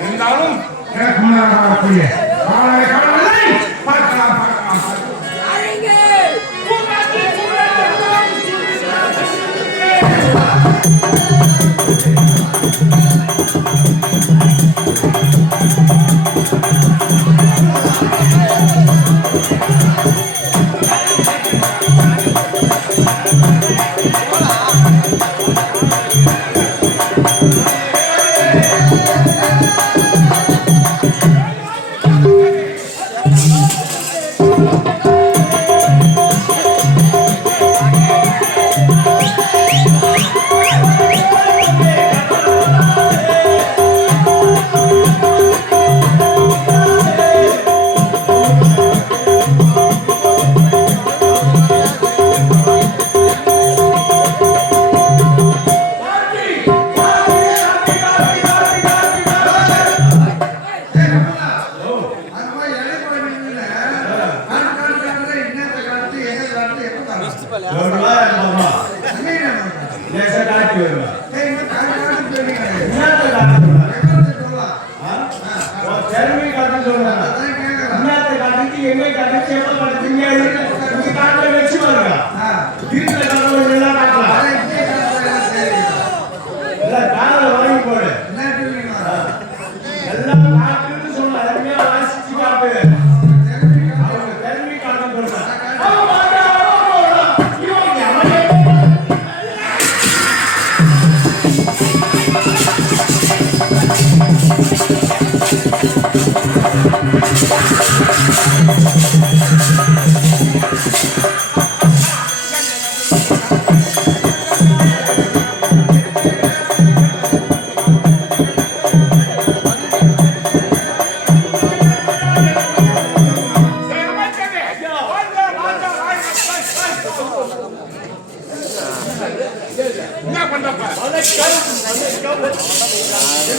இருந்தாலும் எனக்கு முன்னால் வரக்கூடிய காலை கடவுளை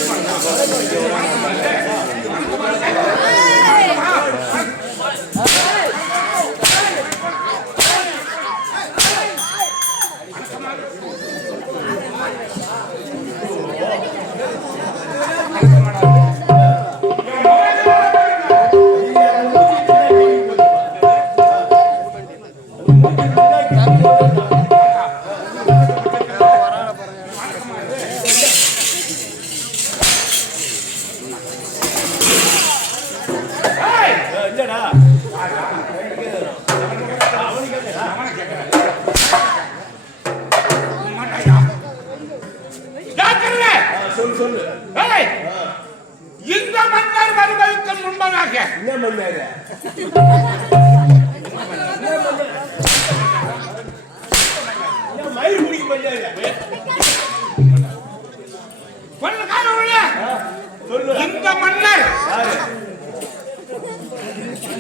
பண்றப்ப ஏய்! இந்த மன்னர் வருவதற்கு முன்பதாக. என்ன பண்ணாரு மயில் முடிக்க உள்ள சொல்லு. இந்த மன்னர்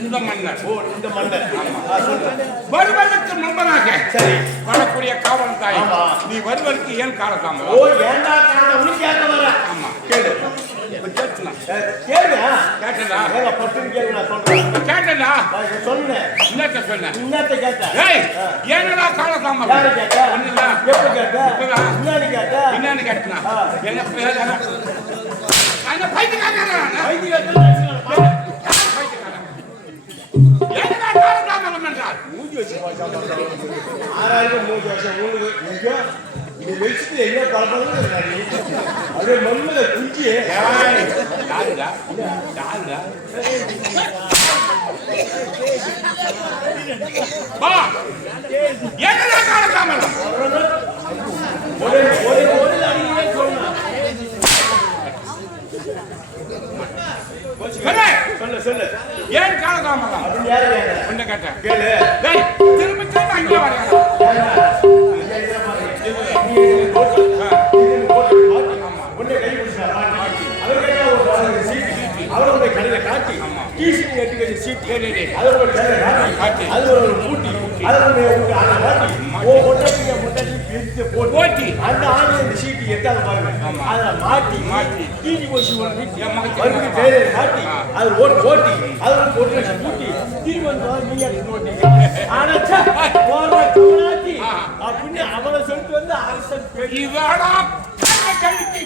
இந்த மன்னர். ஓ இந்த சொல்லு வருவதற்கு முன்பதாக சரி. வரக்கூடிய காவல் தாய். நீ வருவதற்கு ஏன் ஓ காலதாமதம் ஏண்டா காரணம் உனக்கு கேட்க வர? ஆமா. கேளு. கேட்டதா ஏங்க பட்டுன்னு கேளு நான் சொல்றேன். கேட்டதா நான் சொன்னேன் என்னத்த சொன்ன இன்னத்த கேட்டேன் ஏய். ஏனடா காலதாமதம்? யாரு கேட்டா? ஒண்ணுதா? எப்ப கேட்டா? இப்பதான். முன்னாடி கேட்டா? என்னன்னு கேட்டனா. என்ன பேர்? அந்த பைத்தியக்காரன் ஐந்து மூஞ்சி ஆறாயிரம் மூணு வருஷம் உங்களுக்கு எங்க இது வச்சுட்டு என்ன பழக்கம் அதே மண்ணில் குஞ்சி ஏய், யாருடா? யாருடா? வா. என்னடா காலதாமதம்? ஒரே ஒரே ஒரே அடியே சொன்னா சொல்லு. சொல்லு சொல்லு ஏன் காலதாமதம்? அப்படின்னு யாரு கேட்டேன். கேளு சீட்டு அவருடைய கடையில காட்டி கீசினி எட்டு கட்சி சீட்டு அதோட கடையில காட்டி அது ஒரு ஒரு காட்டி ஓ முட்டாட்டிங்க முட்டாட்டி பிரித்து போட்டு. அந்த ஆணி அந்த சீட்டு எட்டாவது பாருங்க. அதுல மாட்டி மாட்டி. கீழி போச்சு ஒரு மகன் மறுபடியும் கையில காட்டி அது ஓட்டு ஓட்டி அதோட போட்டு வச்சு பூட்டி திரும்பி வந்து நீங்க எடுத்து ஓட்டிங்க ஆனா ச்சே, போன கமலாட்டி அப்படின்னு அவனை சொல்லிட்டு வந்து அரசன் பேட்டி இவடா. கேட்ட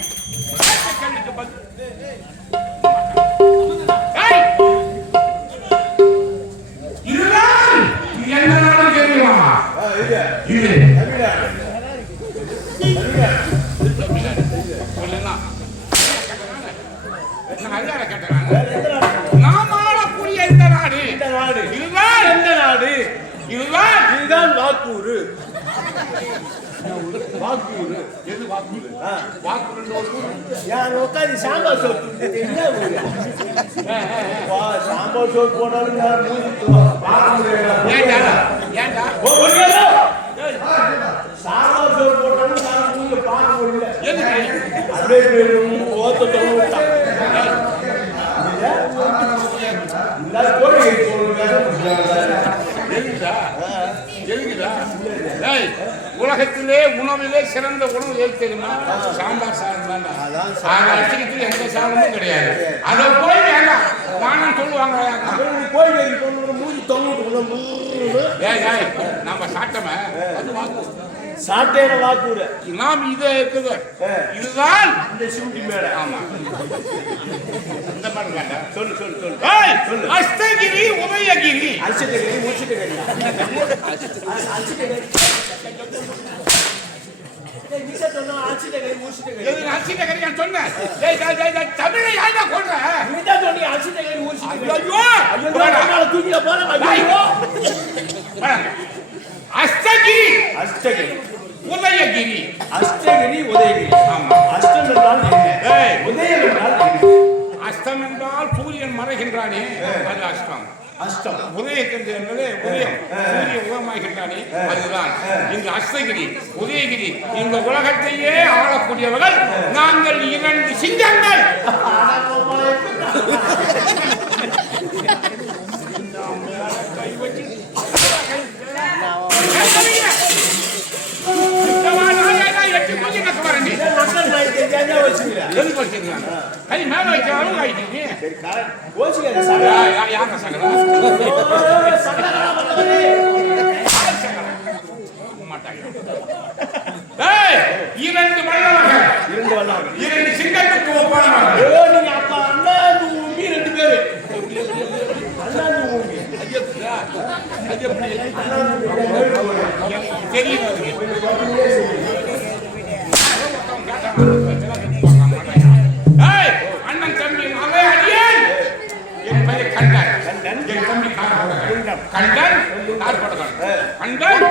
இதுதான் எந்த நாடு வாக்கூறு வாக்கூறு எது வாக்குறு ஆ. யார் உட்காந்து சாம்பார் சோப்பு என்ன ஊரு வா சாம்பார் சோப்பு போனாலும் நான் மூஞ்சி ஏன்டா ஏன்டா ஓ, ஒரு நிமிஷம். ஏய், சாம்பார் சோறு போட்டாலும் நான் மூஞ்சி பார்க்க முடியல எதுக்கு அப்படியே ஓத்த தொழில் கோழி எதுக்குதா எதுக்குதா ஏய் உலகத்திலே உணவிலே சிறந்த உணவு எது? தெரியுமா சாம்பார் சாதம் அதை அடிச்சுக்கிட்டு எந்த சாதமும் கிடையாது அதை போய் வேண்டாம் வானம் சொல்லுவாங்க கோழி மூஞ்சி தொங்கிட்டு நம்ம சாப்பிட்டோமே. அது வாக்கு சாட்டையில வாக்கூறு. நாம் இது இருக்குது. இதுதான். இந்த சிவுட்டி மேல. ஆமா. இந்த மாதிரி வேண்டாம். சொல்லு சொல்லு சொல்லு. ஏய் அஸ்தகிரி உதயகிரி. டேய், டேய் தமிழை யாரா. நம்மால தூக்கில பாருங்க. அஸ்தகிரி அஷ்டகிரி. உதயகிரி. அஷ்டகிரி உதயகிரி. ஆமா. அஷ்டம் என்றால் என்ன. உதயம் என்றால் என்ன? அஸ்தம் என்றால் சூரியன் மறைகின்றானே. அது அஸ்தம் அஷ்டம். உதயகிரி என்பது உதயம். சூரியன் உதயமாகின்றானே. அதுதான். இந்த அஸ்தகிரி உதயகிரி. இந்த உலகத்தையே ஆளக்கூடியவர்கள். நாங்கள் இரண்டு சிங்கங்கள். எட்டு எதுக்கு வச்சிருக்காங்க கை மேல வைக்கிறாலும் ஆயிட்டீங்க. சரி கார கோச்சிக்காத சார். யார சங்கடம் சங்கரா வந்தவரே ஏய், இரண்டு மன்னர்கள் இருந்து வந்தாங்க இரண்டு சிங்கத்துக்கு ஒப்பானவர்கள் ஐயோ நீங்க அப்பா அண்ணா தூங்கி ரெண்டு பேரு. அண்ணா தூங்கி தெரியும். கண்டன் என் தம்பி கார்போடகன் கண்டன் கார்போடகன் கண்டன்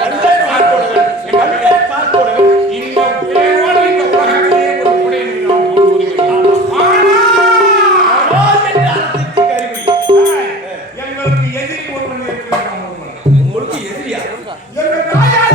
கார்போடகன் என் தம்பி பார்ப்போடு இந்த உயிரோடு இந்த உலகத்திலே ஒரு உடைய நாம் எங்களுக்கு எதிரி ஒருவன் இருக்கிறான் ஒருவன். உங்களுக்கு எதிரியா எங்கள்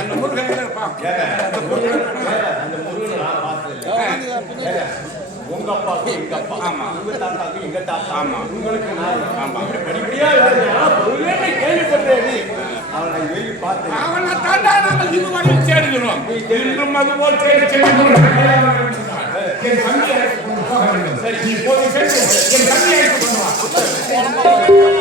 அந்த முருகன் இது அந்த முருகன் அந்த நான் உங்க அப்பாவுக்கு எங்க அப்பா ஆமா. உங்க தாத்தாவுக்கு எங்க தாத்தா ஆமா. உங்களுக்கு நான் ஆமா. இப்படி படிப்படியா கேள்விப்பட்டேன் நீ. அவனை இது பார்த்தேன் அவனை தாண்டா என் சரி, நீ போய் என்